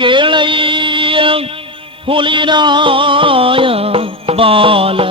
கிளை புலிராய பாலதோட்டியொளிரும்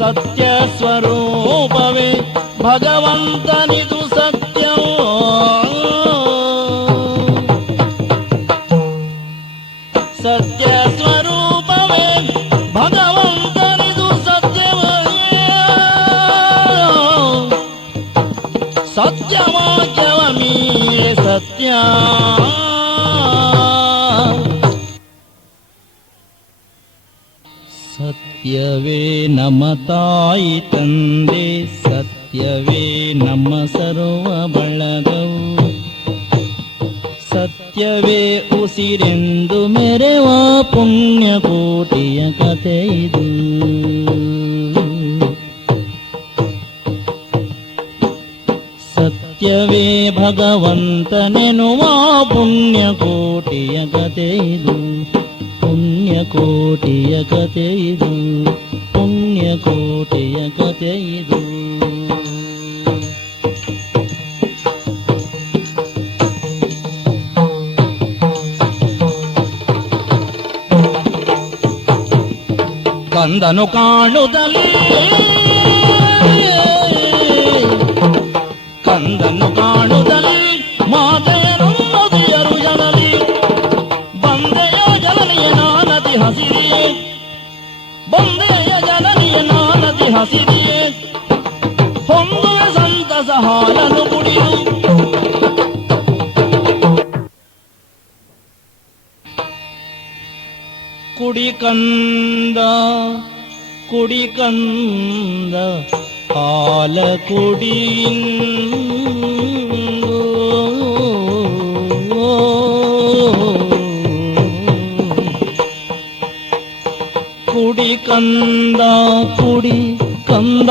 ಸತ್ಯ ಸ್ವರೂಪವೇ ಸತ್ಯವೇ ನಮ್ಮ ತಾಯಿ ತಂದೆ, ಸತ್ಯವೇ ನಮ್ಮ ಸರ್ವ ಬಳಗವು. ಸತ್ಯವೇ ಉಸಿರೆಂದು ಮೆರೆವ ಪುಣ್ಯ ಕೋಟಿಯ ಕಥೆ ಇದು. ಸತ್ಯವೇ ಭಗವಂತನೆನುವ ಪುಣ್ಯ ಕೋಟಿಯ ಕಥೆ ಇದು. ಪುಣ್ಯ ಕೋಟಿಯ ಕಥೆ ಇದು ಪುಣ್ಯ ಕೋಟಿಯ ಕಥೆ ಇದು ಕಂದನು ಕಾಣುತ್ತಲೇ ಕುಡಿ ಕಂದ ಹಾಲ ಕುಡಿಯಿಂದು ಕುಡಿ ಕಂದ ಕುಡಿ ಕಂದ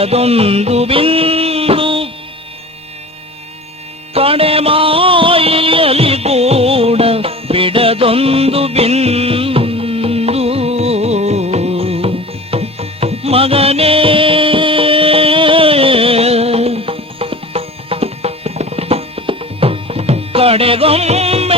ಹೃದಯದೊಂದು ಬಿಂದು ಕಡೆಮಾಯಿಯಲ್ಲಿ ಕೂಡ ಬಿಡದೊಂದು ಬಿಂದು. ಮಗನೇ ಕಡೆಗೊಂದು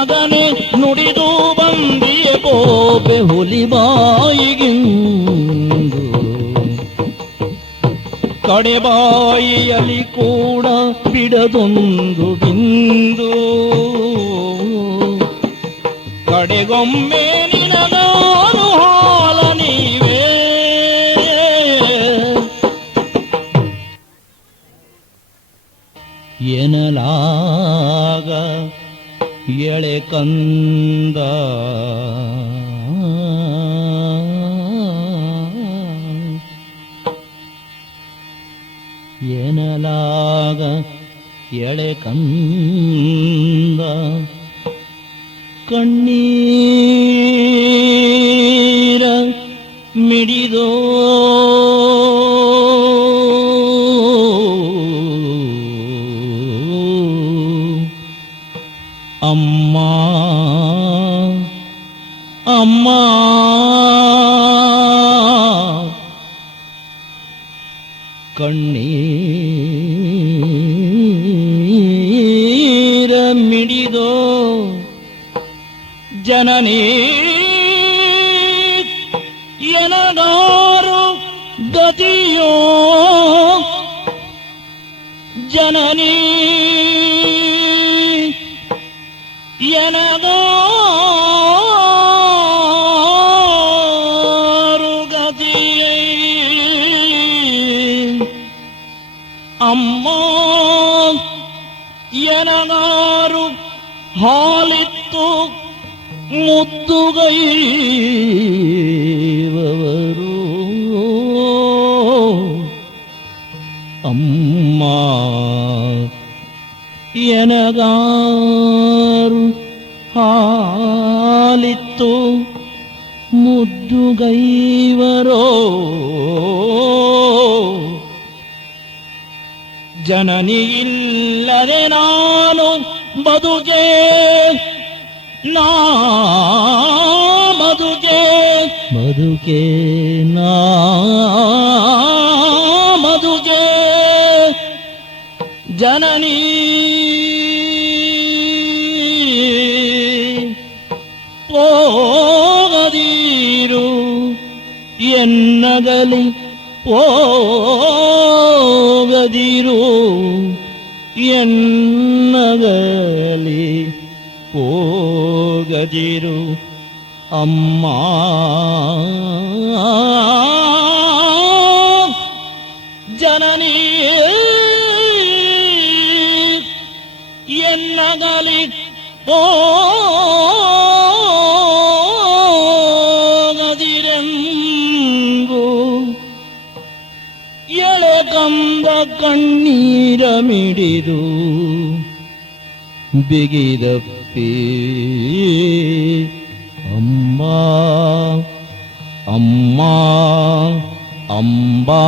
ಮಗನೆ ನುಡಿದು ಬಂದಿಯ ಕೋಪೆ ಹುಲಿ ಬಾಯಿಗಿಂದು. ಕಡೆಬಾಯಿಯಲ್ಲಿ ಕೂಡ ಬಿಡದೊಂದು ಬಿಂದು. ಕಡೆಗೊಮ್ಮೆ ಎಳೆ ಕಂದ. ಎನಲಾಗ ಎಳೆ ಕಂದ. ಕಣ್ಣೀರ ಅಮ್ಮ ಕಣ್ಣೀರ ಮಿಡಿದೋ ಜನನೀ ಎನಗಾರು ಗತಿಯೋ ಮುದ್ದುಗೈವವರು ಅಮ್ಮ ಎನಗಾರು ಹಾಲಿತ್ತು ಮುದ್ದುಗೈವರೋ ಜನನಿ ಇಲ್ಲದೆ ನಾನು ಬದುಕೆ ನಾ ಮಧುಗೆ. ಮಧುಗೆ ನಾ ಮಧುಗೆ. ಜನನಿ. ಹೋಗದೀರು ಎನ್ನಗಲಿ ಹೋಗದಿರು ಎನ್ನಗಲಿ ಹೋಗದಿರು ಅಮ್ಮ. ಜನನಿ ಎನ್ನಗಲಿ ಓ ಎಳೆ ಕಂಬ ಕಣ್ಣೀರ ಮಿಡಿದು ಬಿಗಿದಪ್ಪಿ ಅಮ್ಮ ಅಮ್ಮ ಅಂಬಾ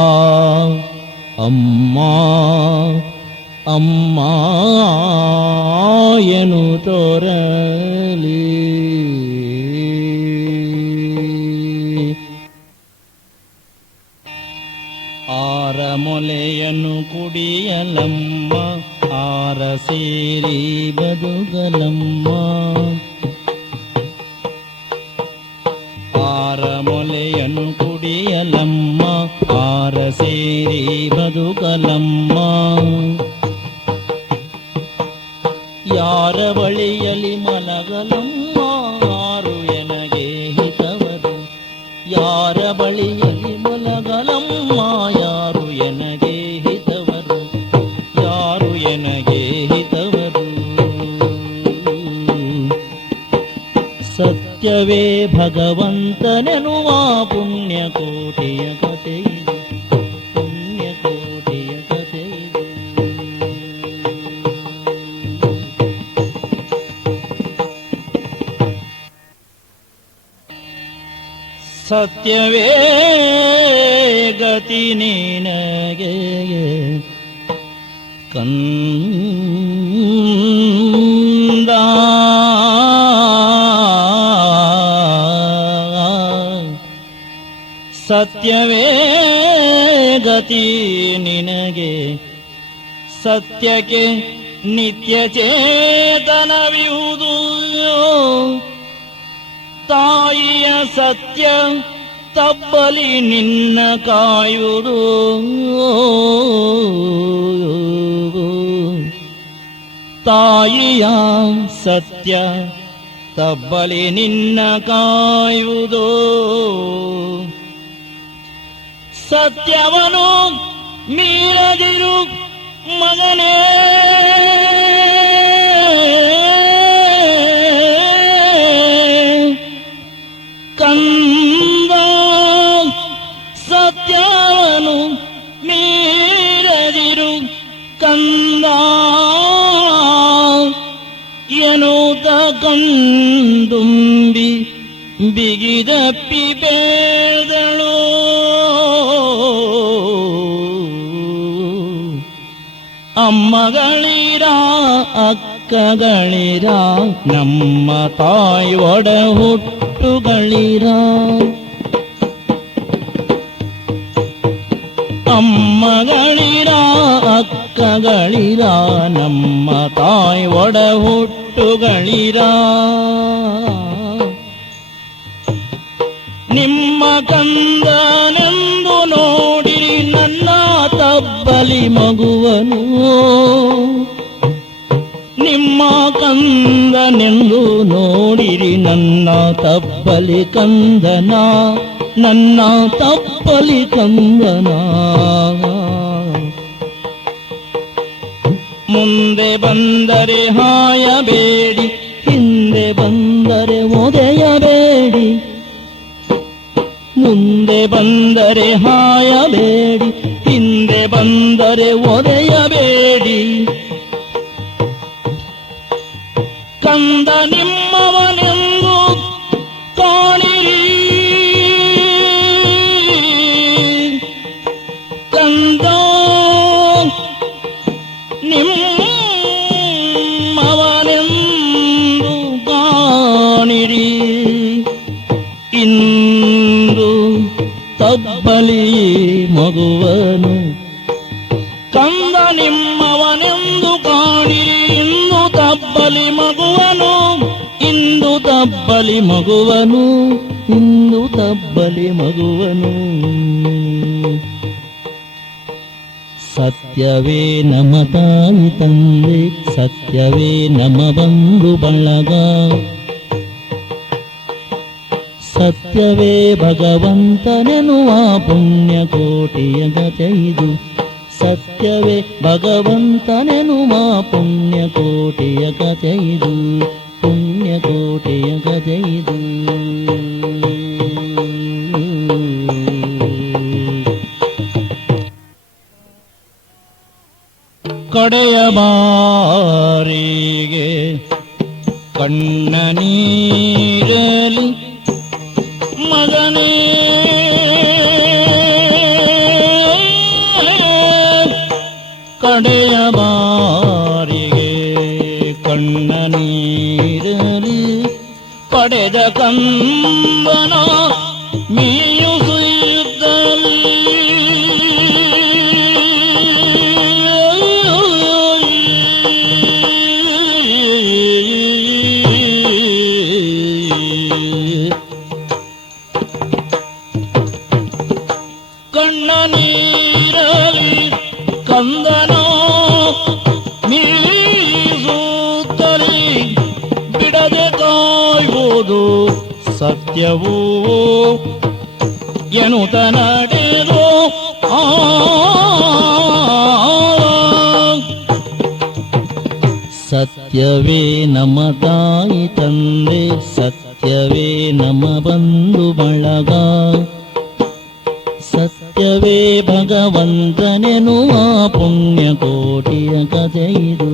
ಅಮ್ಮ ಅಮ್ಮ ಎನು ತೋರಲಿ ಆರ ಮೊಲೆಯನ್ನು ಕುಡಿಯಲಮ್ಮ ಆರ ಸೇರಿ ಬದುಗಲಮ್ಮ ಆರ ಮೊಲೆಯನ್ನು ಕುಡಿಯಲಮ್ಮ ಆರ ಸೇರಿ ಬದುಕಲಮ್ಮ ಭಗವಂತನೆನುವ ಪುಣ್ಯಕೋಟಿಯ ಕಥೆಯಿದು ಪುಣ್ಯಕೋಟಿಯ ಕಥೆಯಿದು ಸತ್ಯವೇ ಗತಿ ನೀನಗೆ. ಕಂದ ಸತ್ಯವೇ ಗತಿ ನಿನಗೆ. ಸತ್ಯಕ್ಕೆ ನಿತ್ಯ ಚೇತನವಿಹುದು ತಾಯಿಯ ಸತ್ಯ ತಬ್ಬಲಿ ನಿನ್ನ ಕಾಯುವುದು. ತಾಯಿಯ ಸತ್ಯ ತಬ್ಬಲಿ ನಿನ್ನ ಕಾಯುವುದು. ಸತ್ಯವನು ಮೀರದಿರು ಮಗನೇ. ಕಂದ ಸತ್ಯವನು ಮೀರದಿರು ಕಂದ ಎನ್ನುತ್ತ ಕಂದುಂಬಿ ಬಿಗಿದ ಬೇದಳು ಅಮ್ಮಗಳಿರ ಅಕ್ಕಗಳಿರ ನಮ್ಮ ತಾಯಿ ಒಡ ಹುಟ್ಟುಗಳಿರ ಅಮ್ಮಗಳಿರ ಅಕ್ಕಗಳಿರ ನಮ್ಮ ತಾಯಿ ಒಡ ಹುಟ್ಟುಗಳಿರ ನಿಮ್ಮ ಕಂದನೆಂದು ಕಂದನೆಂದು ನೋಡಿರಿ ನನ್ನ ತಪ್ಪಲಿ ಕಂದನ, ನನ್ನ ತಪ್ಪಲಿ ಕಂದನ. ಮುಂದೆ ಬಂದರೆ ಹಾಯಬೇಡಿ, ಹಿಂದೆ ಬಂದರೆ ಒದೆಯಬೇಡಿ. ಮುಂದೆ ಬಂದರೆ ಹಾಯಬೇಡಿ, ಹಿಂದೆ ಬಂದರೆ ಒದೆಯಬೇಡಿ. ಕಂದ ನಿಮ್ಮವನೆಂದು ಕಾಣಿರಿ ಕಂದ ನಿಮ್ಮವನೆಂದು ಕಾಣಿರಿ ಇಂದು ತಬ್ಬಲಿ ಮಗುವನು ಇಂದು ತಬ್ಬಲಿ ಮಗುವನು ಇಂದು ತಬ್ಬಲಿ ಮಗುವನು ಸತ್ಯವೇ ನಮ ತಾಯಿ ತಂದೆ ಸತ್ಯವೇ ನಮ ಬಂಧು ಬಳಗ ಸತ್ಯವೇ ಭಗವಂತನೆನ್ನುವ ಪುಣ್ಯ ಕೋಟಿಯ ಗಜೈದು ಸತ್ಯವೇ ಭಗವಂತನೆನ್ನುವ ಪುಣ್ಯ ಕೋಟಿಯ ಗಜೈದು ಪುಣ್ಯ ಕೋಟಿಯ ಗಜೈದು ಕಡೆಯ ಬಾರಿಗೆ ಕಣ್ಣ ನೀರಲಿ ಮಗನೇ ಪಡೆದ ಕಂಬನ ಮೀಯುಸುತ್ತಲಿ ಕಣ್ಣ ನೀರಲಿ ಸತ್ಯವೂ ಎನುತ ನಡೆದು ಸತ್ಯವೇ ನಮ್ಮ ತಾಯಿ ತಂದೆ, ಸತ್ಯವೇ ನಮ್ಮ ಬಂಧು ಬಳಗ. ಸತ್ಯವೇ ಪುಣ್ಯ ಕೋಟಿಯ ಕಥೆಯಿದು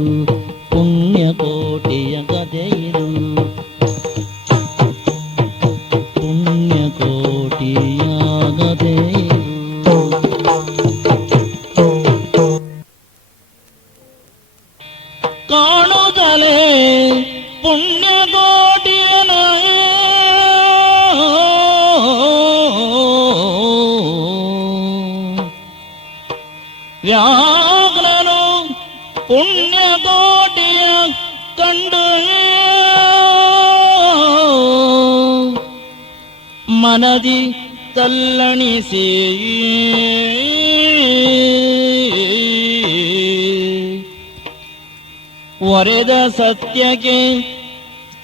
ವರೆದ ಸತ್ಯಕ್ಕೆ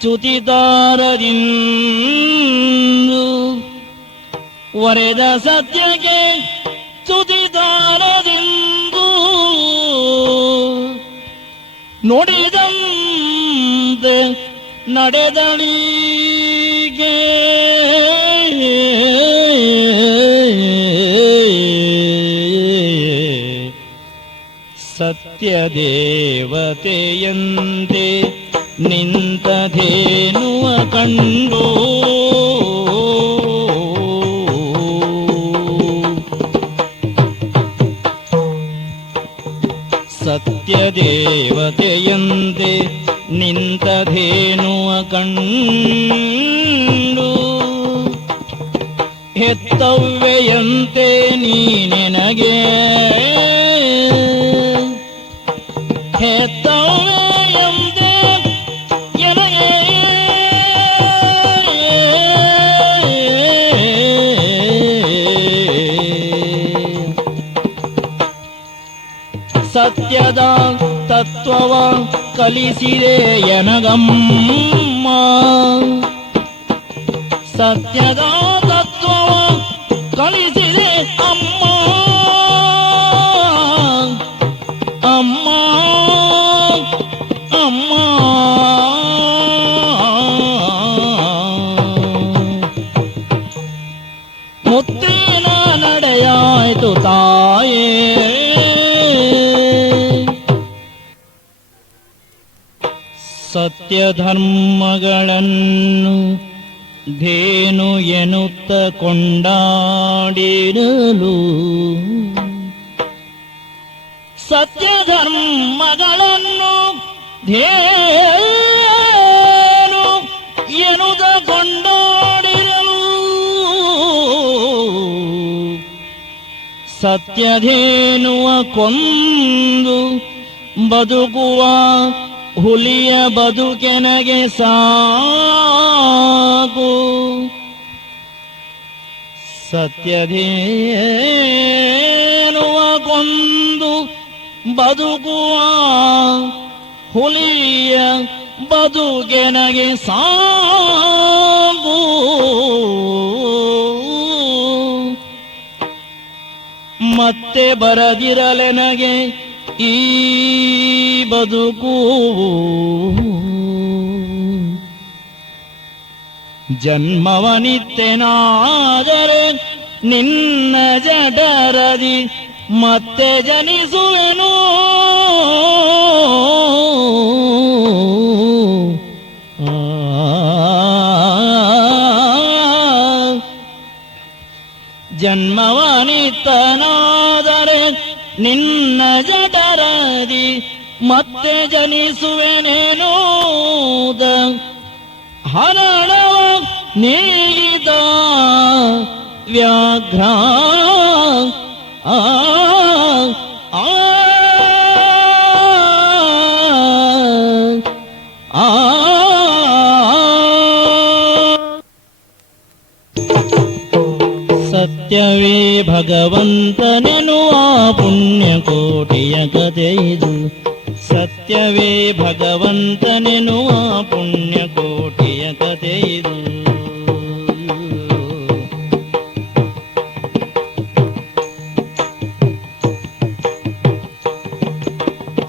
ಚ್ಯುತಿದಾರದಿಂದು ಒರೆದ ಸತ್ಯಕ್ಕೆ ಚ್ಯುತಿದಾರದಿಂದು ನೋಡಿದಂತೆ ನಡೆದಳಿಗೆ ಸತ್ಯದೇವತೆಯಂತೆ ನಿಂತಧೇನುವ ಕಂಡು? ಸತ್ಯದೇವತೆಯಂತೆ ನಿಂತಧೇನುವ ಕಂಡು? ಹೆತ್ತವ್ವೆಯಂತೆ ನೀನೆನಗೆ ಹೆತ್ತವ್ವೆಯಂತೆ ತತ್ವವ ಕಲಿಸಿದೆ ಎನಗಮ್ಮ. ಸತ್ಯದ ಸತ್ಯಧರ್ಮಗಳನ್ನು ಧೇನು ಎನ್ನುತ್ತ ಕೊಂಡಾಡಿರಲು. ಸತ್ಯಧರ್ಮಗಳನ್ನು ಧೇನು ಎನ್ನುತ್ತ ಕೊಂಡಾಡಿರಲು. ಸತ್ಯಧೇನುವ ಕೊಂದು ಬದುಕುವ ಹುಲಿಯ ಬದುಕೆನಗೆ ಸಾಕು. ಸತ್ಯಧೇನುವ ಕೊಂದು ಬದುಕುವ ಹುಲಿಯ ಬದುಕೆನಗೆ ಸಾಕು. ಮತ್ತೆ ಬರದಿರಲೆನಗೆ ಈ ಬದುಕು ಜನ್ಮವನಿತ್ತೆನಾದರೆ ನಿನ್ನ ಜಡರದಿ ಮತ್ತೆ ಜನಿಸುವೆನು. ಆ. ಜನ್ಮವನಿತನಾದರೆ ನಿನ್ನ ಜಠರದಿ ಮತ್ತೆ ಜನಿಸುವೆನೇನೋದ ಹರಣವ ನೀಗಿದ ವ್ಯಾಘ್ರ. ಆ ಭಗವಂತನೆನುವ ಪುಣ್ಯಕೋಟಿಯ ಕಥೆಯಿದು ಸತ್ಯವೇ ಭಗವಂತನೆನುವ ಪುಣ್ಯಕೋಟಿಯ ಕಥೆಯಿದು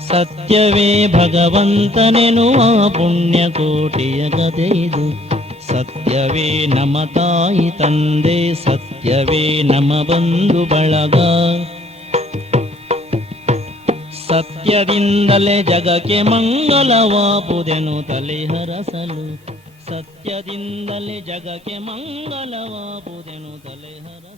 ಸತ್ಯವೇ ಭಗವಂತನೆನುವ ಪುಣ್ಯಕೋಟಿಯ ಕಥೆಯಿದು ಸತ್ಯವೇ ನಮ ತಾಯಿ ತಂದೆ, ಸತ್ಯವೇ ನಮ ಬಂಧು ಬಳಗ. ಸತ್ಯದಿಂದಲೇ ಜಗಕ್ಕೆ ಮಂಗಲವಾಪುದೆನು ತಲೆಹರಸಲು ಸತ್ಯದಿಂದಲೇ ಜಗಕ್ಕೆ ಮಂಗಲವಾಪುದೆನು ತಲೆಹರಸಲು